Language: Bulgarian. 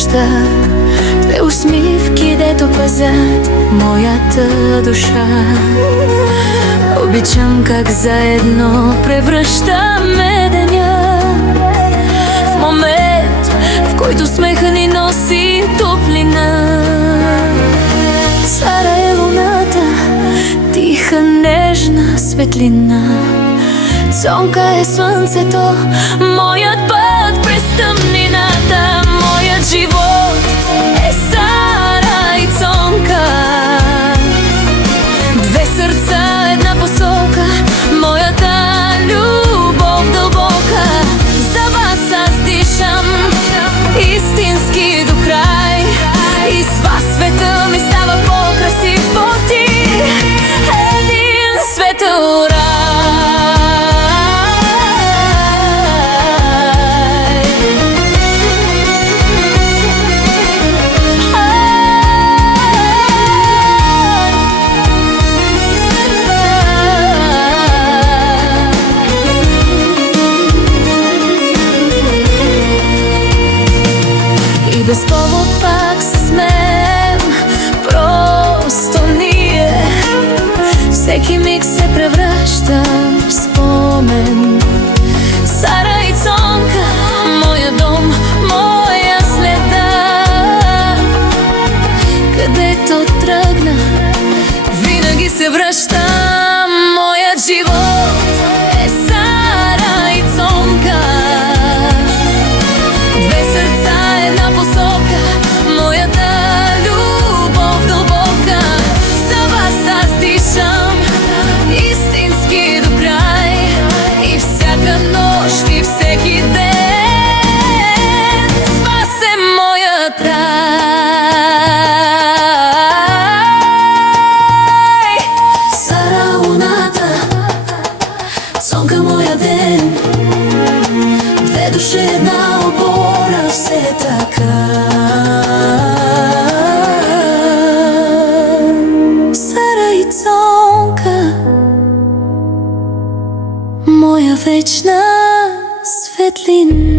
превръща, две усмивки, дето пазят моята душа. Обичам как заедно превръщаме деня в момент, в който смеха ни носи топлина. Сара е луната, тиха, нежна светлина. Цонка е слънцето, моят път през тъмнината. Моят живот е Сара и Цонка, две сърца, една посока, моята любов дълбока. За вас аз дишам истински до край, и с вас света ми става по-красив, по-тих, един светъл рай. Без повод пак се смеем, просто ние. Всеки миг се превръща в спомен. Сара и Цонка, моя дом, моя следа. Където тръгна, винаги се връщам. Моят живот е Сара и Цонка, две сърца, една посока, моята любов дълбока. За вас аз дишам истински до край, и всяка нощ, и всеки ден с вас е моят рай. Сара луната, Цонка моя ден, две души, една опора, все така. Сара и Цонка, моя вечна светлина.